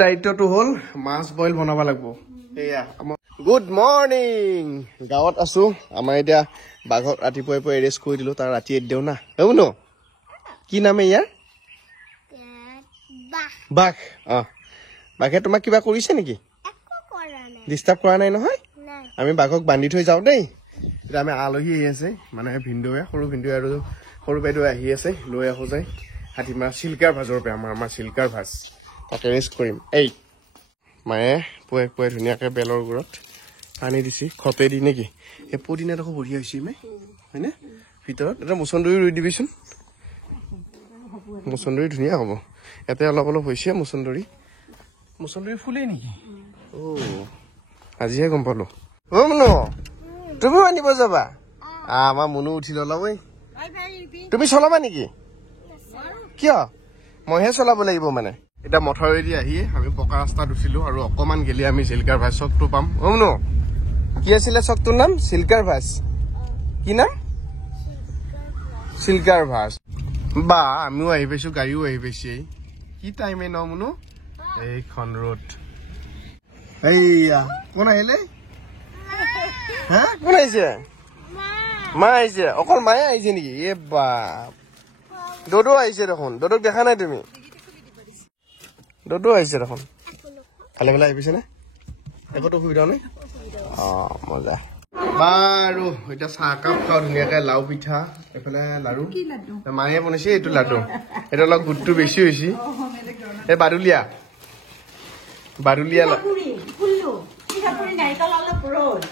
দায়িত্বটো হ'ল মাছ বইল বনাব লাগিব এয়া গুড মৰ্নিং গাঁৱত আছো আমাৰ এতিয়া বাঘক ৰাতিপুৱাই পুৱাই এৰেষ্ট কৰি দিলো তাৰ ৰাতি এৰি দিওঁ না হ'ব ন কি নামে ইয়াৰ বাঘ বাঘে তোমাক কিবা কৰিছে নেকি ডিষ্টাৰ্ব কৰা নাই নহয় আমি বাঘক বান্ধি থৈ যাওঁ দেই এতিয়া আমি আলহী আহি আছে মানে ভিনদেউৱে সৰু ভিনদেউৱে আৰু সৰু বাইদেউ আহি আছে লৈ আহো যায় হাতীমাৰা চিল্কাৰ ভাজৰ পৰা আমাৰ চিল্কাৰ ভাজ তাকে ৰেষ্ট কৰিম এই মায়ে পুৱাই পুৱাই ধুনীয়াকৈ বেলৰ গুড়ত পানী দিছে খপে দি নেকি এই পুদিনাত আকৌ বঢ়িয়া হৈছে মে হয়নে ভিতৰত এটা মচন্দৰী ৰুই দিবিচোন মচন্দৰী ধুনীয়া হ'ব ইয়াতে অলপ অলপ হৈছে মচন্দৰী ফুলেই নেকি আজিহে গম পালো মুনু তুমিও আনিব যাবা আমাৰ মুনু উঠি ললাব তুমি চলাবা নেকি কিয় মইহে চলাব লাগিব মানে এতিয়া মথাউৰিদি আহি আমি পকা ৰাস্তাত উঠিলো আৰু অকমান গেলি আমি চিল্কাৰ ভাজ চকটো পাম মুনু কি আছিলে চকটোৰ নাম চিল্কাৰ ভাজ কি নাম চিল্কাৰ ভাজ বা আমিও আহি পাইছো গাড়ীও আহি পাইছে কি টাইমে ন মুনু এইখন ৰোড এইয়া কোন আহিলে হা কোন আহিছে মা আহিছে অকল মায়ে আহিছে নেকি এ বাপ দদো আহিছে দেখোন দদোক দেখা নাই তুমি দদো আহিছে দেখোন ভালে ভালে আহি পাইছে নে একোতো অসুবিধা নাই মজা বাৰু এতিয়া চাহকাপ খাওঁ ধুনীয়াকৈ লাও পিঠা এইফালে লাড়ু মায়ে বনাইছে এইটো লাডু এইটো অলপ গুটটো বেছি হৈছে এই বাদুলীয়া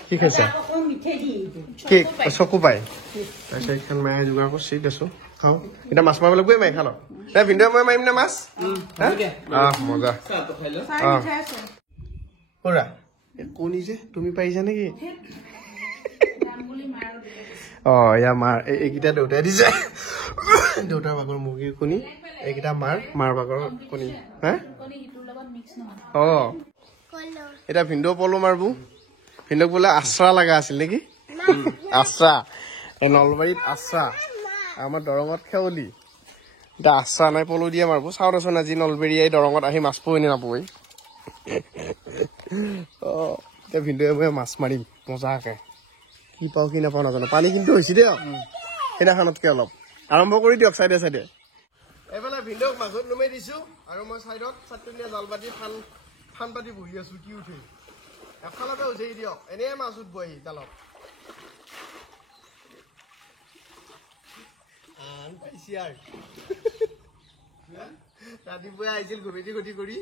কি খাইছা কি চকু পাই তাৰপিছত এইখন মায়ে যোগাৰ কৰিছে দেছো খাওঁ এতিয়া মাছ মাৰিব লাগিব মায়ে খালো এই ভিনদেউ মই মাৰিম নে মাছ মজা কৰা কণী যে তুমি পাৰিছা নেকি এয়া মাৰ এইকেইটা দেউতাই দিছে দেউতাৰ ভাগৰ মুৰ্গীৰ কণী এইকেইটা মাৰ ভাগৰ কণী হা এতিয়া ভিনদেউ পলো মাৰবো ভিনদেউক বোলে আশ্ৰা লগা আছিল নেকি আশ্ৰা নলবাৰীত আশ্ৰা আমাৰ দৰঙত খেৱলি এতিয়া আশ্ৰা নাই পলো দিয়ে মাৰবো চাওঁ দেচোন আজি নলবেৰীয়াই দৰঙত আহি মাছ পোৱাই নে নাপোৱাই এতিয়া ভিনদেউৱে মই মাছ মাৰিম মজাকে কি পাওঁ কি নাপাওঁ নাজানো পানী কিন্তু হৈছে দেই সেইদিনাখনতকে অলপ আৰম্ভ কৰি দিয়ক চাইডে চাইডে এইফালে ভিনদেউক মাছত নুমাই দিছো আৰু মই চাইডত চাটনীয়া জাল পাতি ফান পাতি বহি আছো কি উঠে এফালতে উঠেই দিয়ক এনেই মাছ উঠব আহি জালত ৰাতিপুৱাই আহিছিল ঘুমেটি ঘটি কৰি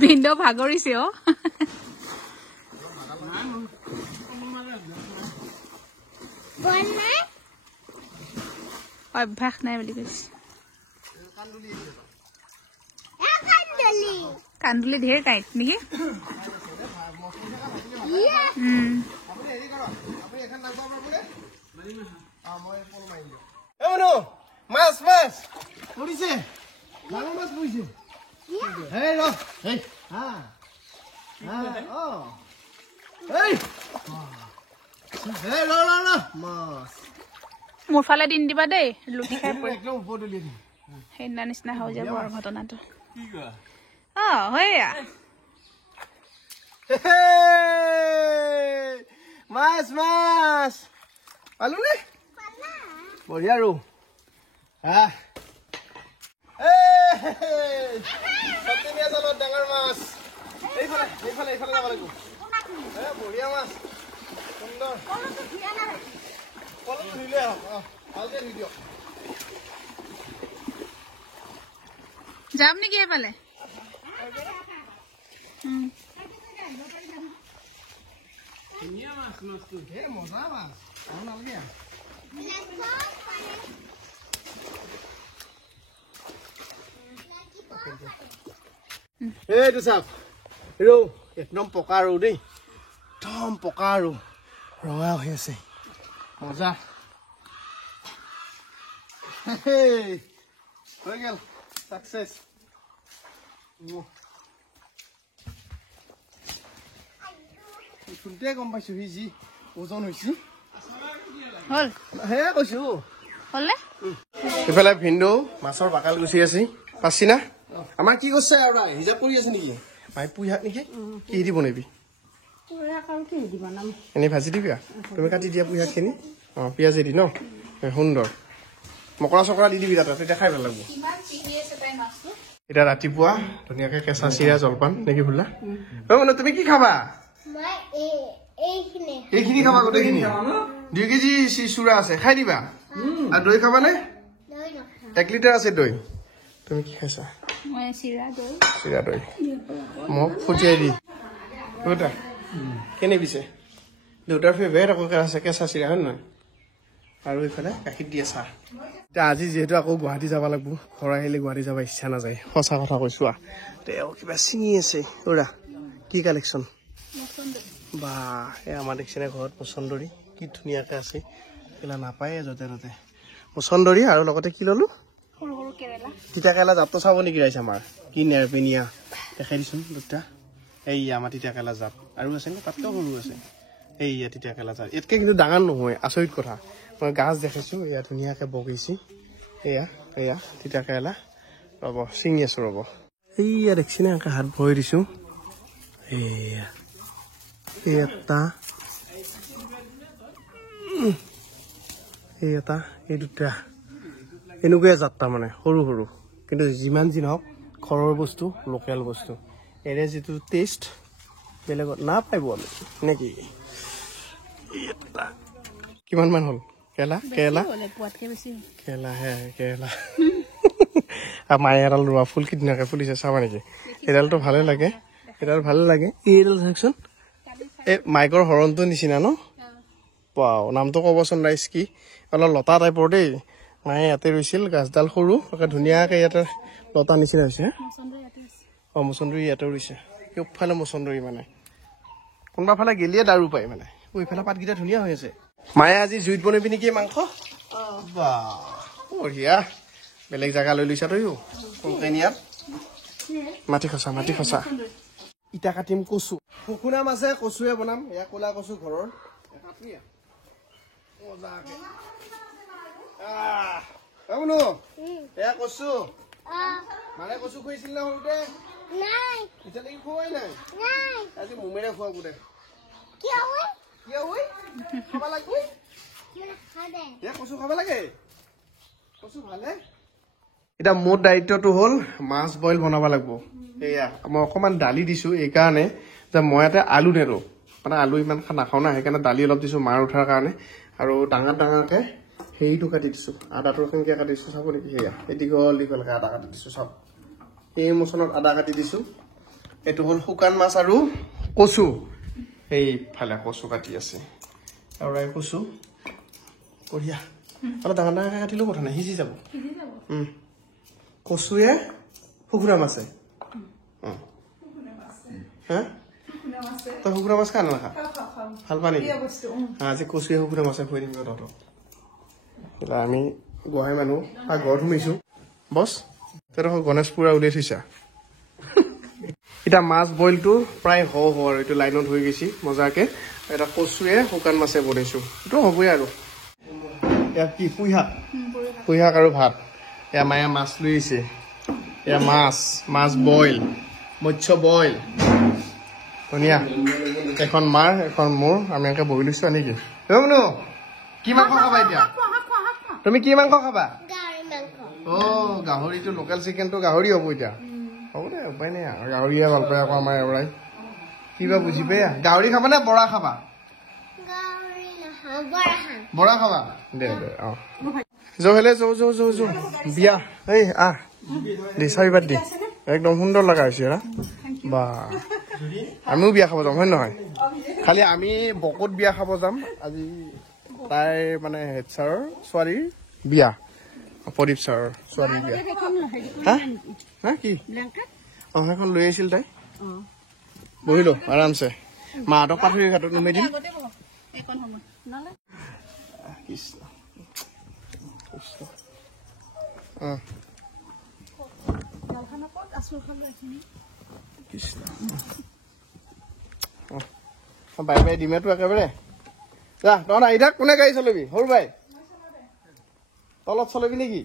ভিনদেউ ভাগৰিছে অভ্যাস নাই বুলি কৈছে কান্দুলি ঢেৰ কাঁইট নেকি মাছ মাছ পৰিছে ডাঙৰ মাছ পৰিছে মোৰ ফালে দিন দিবা দেই লুটি খাই সেইদিনা নিচিনা হৈ যাব আৰু ঘটনাটো হয়া মাছ মাছ পালো নে বঢ়িয়া আৰু জালত ডাঙৰ মাছ এইফালে এইফালে এইফালে যাব লাগিব বঢ়িয়া মাছ সুন্দৰ কলটো ধুইলে ভালকে ধুই দিয়ক যাম নেকি এইফালে ধুনীয়া মাছ মাছটো মজা মাছ আৰু নালাগে এইটো চাওক ৰৌ একদম পকা ৰৌ দেই একদম পকা ৰৌ ৰঙা হৈ আছে মজা হৈ গেল সাকসেস শুনতে গম পাইছো সি যি ওজন হৈছে হ'ল হে কৈছো হ'লনে এইফালে ভিন্দৌ মাছৰ বাকাল গুচি আছে পাছি না আমাৰ কি কৈছে আৰু হিজাপ কৰি আছে নেকি মাই পুই শাক নেকি কি দি বনাবি এনেই ভাজি দিবি তুমি কাটি দিয়া পুই শাকখিনি পিঁয়াজে দি ন সুন্দৰ মকৰা চকৰা দি দিবি তাতে তেতিয়া খাই ভাল লাগিব এতিয়া ৰাতিপুৱা ধুনীয়াকে কেঁচা চিৰা জলপান নেকি ভুলা মানে তুমি কি খাবা এইখিনি খাবা গোটেইখিনি 2 কেজি চুৰা আছে খাই দিবা আৰু দৈ খাবানে 1 লিটাৰ আছে দৈ তুমি কি খাইছা চিৰা দৈ মোক ফুটিয়াই দি দেউতা কেনে পিছে দেউতাৰ ফেভাৰেট আকৌ আছে কেঁচা চিৰা হয় নহয় আৰু এইফালে গাখীৰ দিয়ে চাহ এতিয়া আজি যিহেতু আকৌ গুৱাহাটী যাব লাগিব ঘৰ আহিলে গুৱাহাটী যাব ইচ্ছা নাযায় সঁচা কথা কৈছো তেওঁ কিবা চিঙি আছে ওৰা কি কালেকশ্যন বা এই আমাৰ দেখিছেনে ঘৰত মচন্দৰী কি ধুনীয়াকৈ আছে কেলা নাপায় য'তে ত'তে মচন্দৰী আৰু লগতে কি ল'লো তিতা কেৰেলা জাতটো চাব নেকি ৰাইছে আমাৰ কি নেৰপেনীয়া দেখাই দিছোন দুটা এইয়া আমাৰ তিতা কেৰেলা জাত আৰু আছে নে তাতকৈ সৰু আছে এইয়া তিতা কেৰেলা জাত ইয়াতকৈ কিন্তু ডাঙৰ নহয় আচৰিত কথা মই গাছ দেখাইছোঁ এয়া ধুনীয়াকৈ বগিছে এয়া তিতা কেৰেলা ৰ'ব ছিঙি আছোঁ ৰ'ব এইয়া দেখিছেনে এনেকৈ হাত ভৰি দিছোঁ এয়া এটা এই দুটা এনেকুৱাই যাত্ৰা মানে সৰু সৰু কিন্তু যিমান যি নহওক ঘৰৰ বস্তু লোকেল বস্তু এৰে যিটো টেষ্ট বেলেগত নাপাব আমি নেকি কিমান মান হ'ল কেৰেলা আৰু মায়ে এডাল ৰোৱা ফুল কি ধুনীয়াকৈ ফুলিছে চাবা নেকি এডালটো ভালে লাগে এইডাল চাওকচোন এই মাইকৰ হৰণটোৰ নিচিনা ন পাও নামটো ক'বচোন ৰাইজ কি অলপ লতা টাইপৰ দেই মায়ে ইয়াতে ৰুইছিল গাছডাল সৰু ধুনীয়াকৈ ইয়াতে লতা নিচিনা হৈছে মচন্দৰী ইয়াতে ৰুইছে চবফালে মচন্দৰী মানে কোনোবা ফালে গেলিয়ে দাৰু পায় মানে এইফালে পাতকেইটা ধুনীয়া হৈ আছে মায়ে আজি জুইত বনাবি নেকি মাংস বা বঢ়িয়া বেলেগ জেগা লৈ লৈছা তইও কোনকেনিয়াত মাটি খচা ইটা কাটিম কচু শুকুনা মাছে কচুৱে বনাম এয়া ক'লা কচু ঘৰৰ এয়া কচু মানে কচু খুৱাইছিল না সৰুতে এতিয়ালৈকে খুৱাই নাই আজি মোমেৰে খুৱাব দে খাব লাগিব কচু খাব লাগে কচু ভালে এতিয়া মোৰ দায়িত্বটো হ'ল মাছ বইল বনাব লাগিব এয়া মই অকণমান দালি দিছোঁ এইকাৰণে যে মই ইয়াতে আলু নেৰোঁ মানে আলু ইমান নাখাওঁ না সেইকাৰণে দালি অলপ দিছোঁ মাৰ উঠাৰ কাৰণে আৰু ডাঙৰকৈ হেৰিটো কাটি দিছোঁ আদাটো কেনেকৈ কাটি দিছোঁ চাব নেকি সেয়া এই দীঘলকৈ আদা কাটি দিছোঁ চাওক এই মোচনত আদা কাটি দিছোঁ এইটো হ'ল শুকান মাছ আৰু কচু এইফালে কচু কাটি আছে আৰু এই কচু বঢ়িয়া অলপ ডাঙৰকৈ কাটিলেও কথা নাই সিজি যাব কচুৱে শুকুৰা মাছে হা তই শুকুৰা মাছ খা নাখা ভাল পা নেকি আজি কচুৱে শুকুৰা মাছে খুৱাই দিম তহঁতক আমি গোহাঁই মানুহ আৰু ঘৰত সোমাইছোঁ বছ তহঁতক গণেশ পুৰা উলিয়াই থৈছা এতিয়া মাছ বইলটো প্ৰায় আৰু এইটো লাইনত হৈ গৈছে মজাকৈ এটা কচুৱে শুকান মাছে বনাইছোঁ এইটো হ'বই আৰু ইয়াত কি পুই শাক আৰু ভাত এয়া মায়ে মাছ লৈ আহিছে এয়া মাছ বইল মৎস্য বইল ধুনীয়া এখন মাৰ এখন মোৰ আমি এনেকৈ বহি লৈছোঁ নেকি শুনো কি মাংস খাবা এতিয়া তুমি কি মাংস খাবা গাহৰিটো লোকেল চিকেনটো গাহৰি হ'ব এতিয়া হ'ব দে উপায় নাই আৰু গাহৰিয়ে ভাল পায় আকৌ আমাৰ এওৰাই কিবা বুজি পাই গাহৰি খাবা নে বৰা খাবা বৰা খাবা দে অঁ জহেলে যৌ বিয়া এই দি চাৰিবাৰ দি একদম সুন্দৰ লগা হৈছে বা আমিও বিয়া খাব যাম হয় নহয় খালি আমি বকত বিয়া খাব যাম আজি তাইৰ মানে হেড ছাৰৰ ছোৱালীৰ বিয়া প্ৰদীপ ছাৰৰ ছোৱালীৰ বিয়া হা কি সেইখন লৈ আহিছিল তাই বহিলো আৰামছে মাহঁতক পাথৰি ঘাটত নুমাই দিম বাই বাই ডিমেটো একেবাৰে যা তহঁত আহি থাক কোনে গাড়ী চলাবি সৰু বাই তলত চলাবি নেকি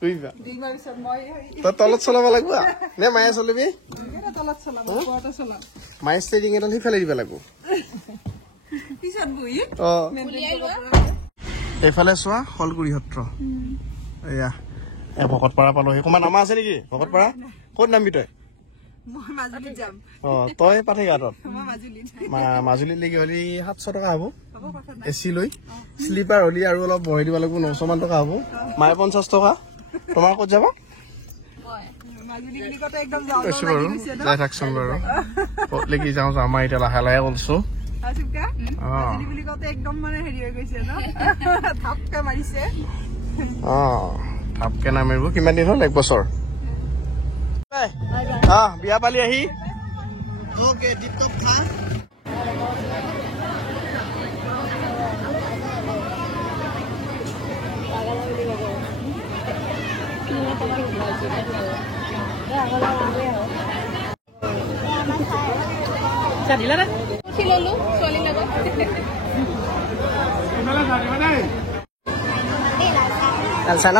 তই তলত চলাব লাগিব নে মায়ে চলাবি মায়ে ষ্টেৰিং এডাল সিফালে দিব লাগিব এইফালে চোৱা শলগুৰি সত্ৰ এয়া ভকতপাৰা পালোহি কোনোবা নামা আছে নেকি ভকতপাৰা ক'ত নামবি তই তই পাঠেঘাটত মাজুলীলৈকে হলি 700 টকা হ'ব এচি লৈ শ্লিপাৰ হলি আৰু অলপ বঢ়াই দিব লাগিব 900 মান টকা হ'ব মায়ে 50 টকা তোমাৰ ক'ত যাব কৈছো বাৰু যাই থাকচোন বাৰু ক'তলৈকে যাওঁ আমাৰ এতিয়া লাহে লাহে কৈছো থাপকে নামিব কিমান দিন হ'ল 1 বছৰ বিয়া পালি আহি আলছা ন